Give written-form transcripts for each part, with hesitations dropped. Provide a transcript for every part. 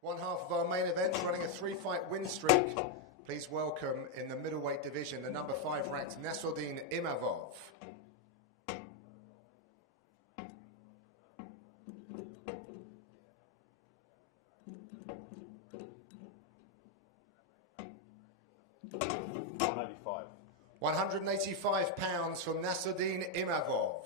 One half of our main event, running a 3-fight win streak. Please welcome in the middleweight division, the number 5 ranked Nasruddin Imavov. £185 from Nasruddin Imavov.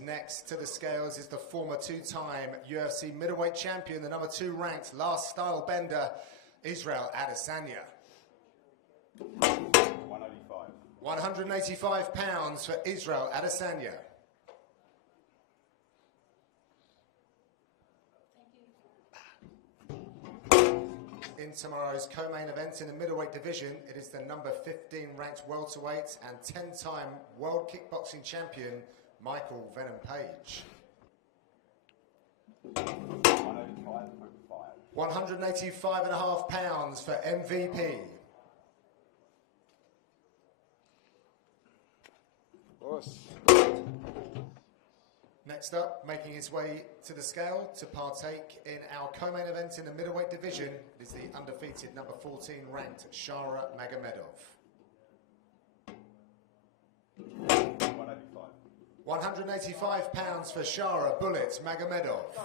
Next to the scales is the former 2-time UFC middleweight champion, the number 2 ranked last style bender, Israel Adesanya. £185 for Israel Adesanya. In tomorrow's co-main event in the middleweight division, it is the number 15 ranked welterweight and 10-time world kickboxing champion, Michael Venom Page. £185.5 for MVP. Next up, making his way to the scale to partake in our co-main event in the middleweight division, it is the undefeated number 14 ranked Shara Magomedov. £185 for Shara Bullet Magomedov.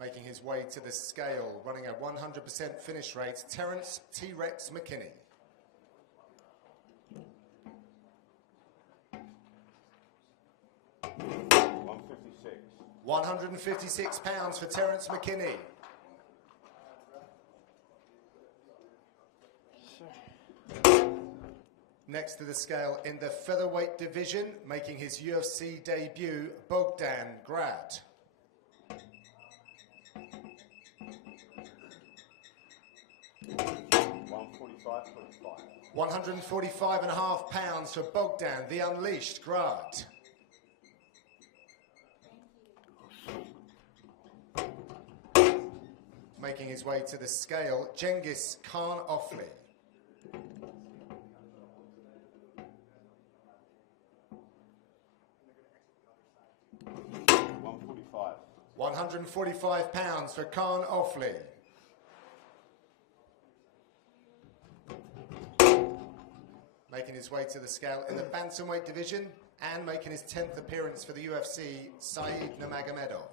Making his way to the scale, running a 100% finish rate, Terence T-Rex McKinney. £156 for Terence McKinney. Next to the scale in the featherweight division, making his UFC debut, Bogdan Grad. £145.5 for Bogdan, the Unleashed Grad. Making his way to the scale, Genghis Khan Offley. £145 for Khan Offley. Making his way to the scale in the Bantamweight division and making his 10th appearance for the UFC, Said Nurmagomedov.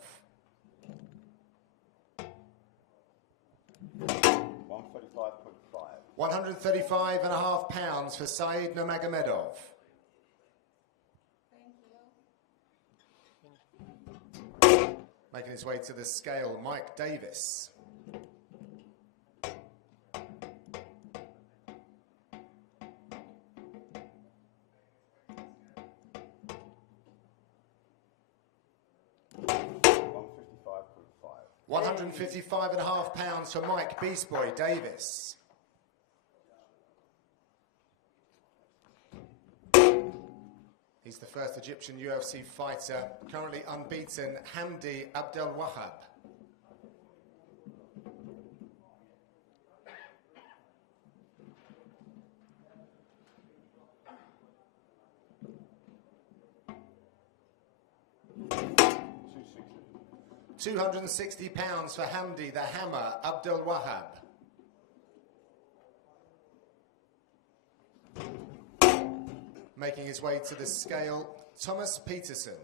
£135.5 for Said Nurmagomedov. Making his way to the scale, Mike Davis. £155.5 for Mike Beastboy Davis. He's the first Egyptian UFC fighter, currently unbeaten, Hamdi Abdel Wahab. £260 for Hamdi the Hammer Abdel Wahab. Making his way to the scale, Thomas Peterson.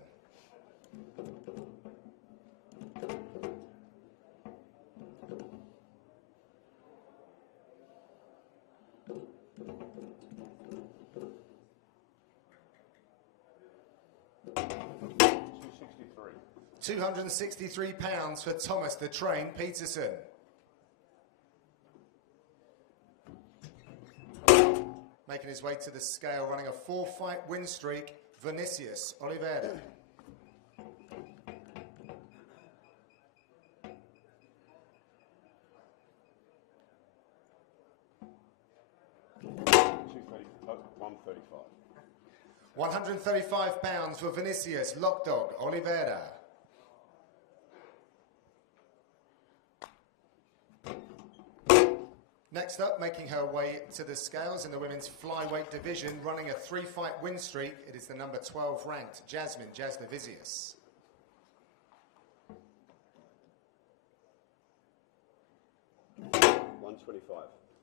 £263 for Thomas the Train Peterson. Making his way to the scale, running a 4-fight win streak, Vinicius Oliveira. £135 for Vinicius Lockdog Oliveira. Next up, making her way to the scales in the women's flyweight division, running a 3-fight win streak, it is the number 12 ranked Jasmine Jasnavicius.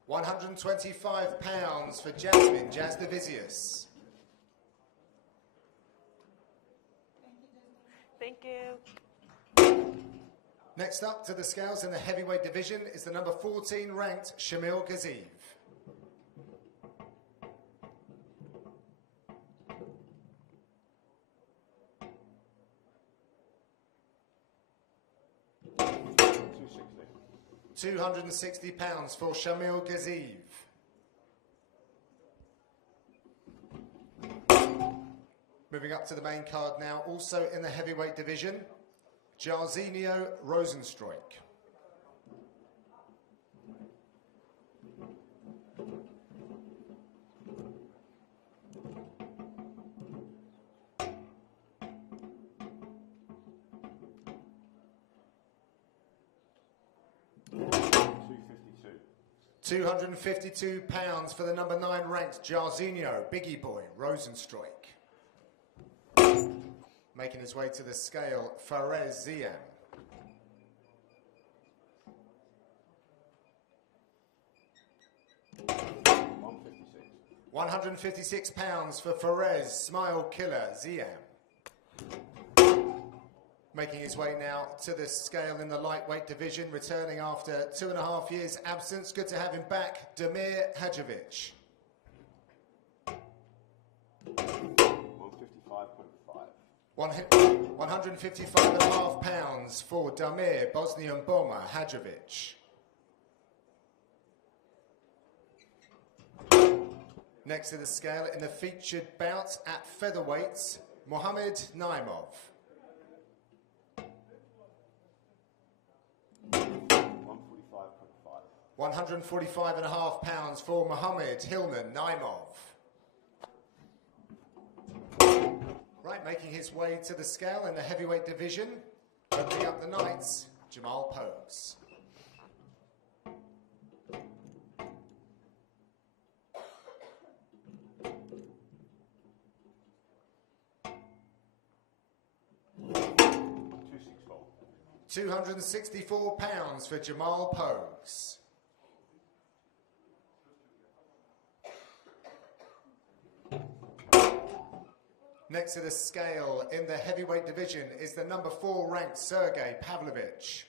125 pounds for Jasmine Jasnavicius. Thank you. Next up to the scales in the heavyweight division is the number 14 ranked Shamil Gaziev. 260 pounds for Shamil Gaziev. Moving up to the main card now, also in the heavyweight division, Jairzinho Rosenstruik. £252 for the number 9 ranked Jairzinho, Biggie Boy, Rosenstruik. Making his way to the scale, Fares Ziam. 156 pounds for Fares Smile Killer Ziam. Making his way now to the scale in the lightweight division, returning after 2.5 years absence. Good to have him back, Damir Hadjovic. 155.5 pounds for Damir Bosnian Bomber Hadjovic. Next to the scale in the featured bout at featherweight, Mohamed Naimov. 145.5 pounds for Mohamed Hilman Naimov. Right, making his way to the scale in the heavyweight division, opening up the nights, Jamal Pogues. £264 for Jamal Pogues. Next to the scale in the heavyweight division is the number 4 ranked Sergey Pavlovich.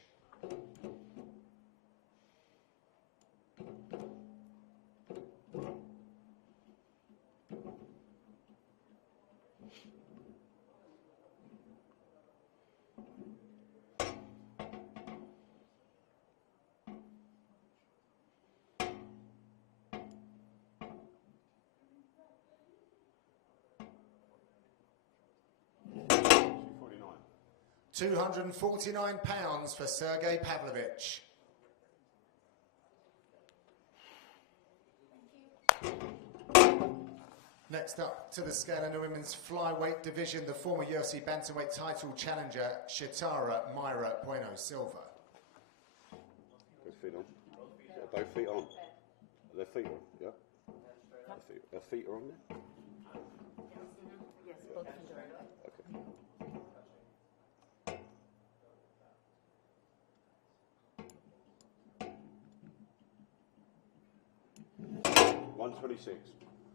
£249 for Sergey Pavlovich. Next up to the scale in the women's flyweight division, the former UFC Bantamweight title challenger, Shitara Myra Bueno Silva. Both feet on. Both feet on. Are their feet on? Yeah? Their feet are on there? Yes, both feet are on.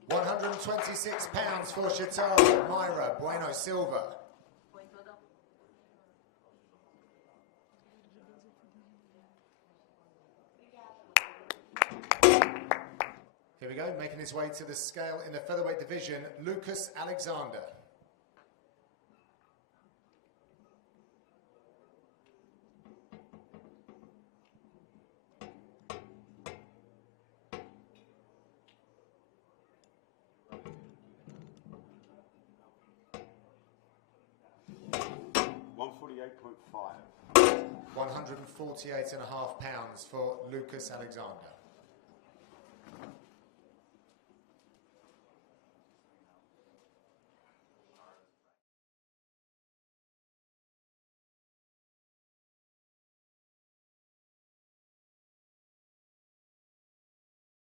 £126 for Shitara Myra Bueno Silva. Here we go, making his way to the scale in the featherweight division, Lucas Alexander. £148.5 for Lucas Alexander.